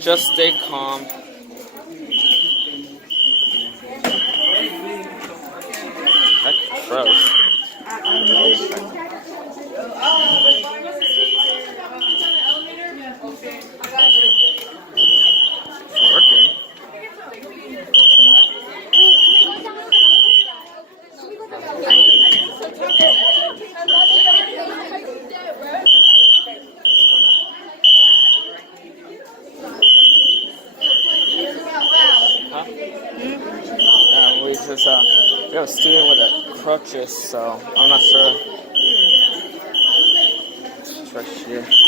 Just stay calm. That's gross. It's working. Huh? We have a student with a crutches, so I'm not sure. It's right here.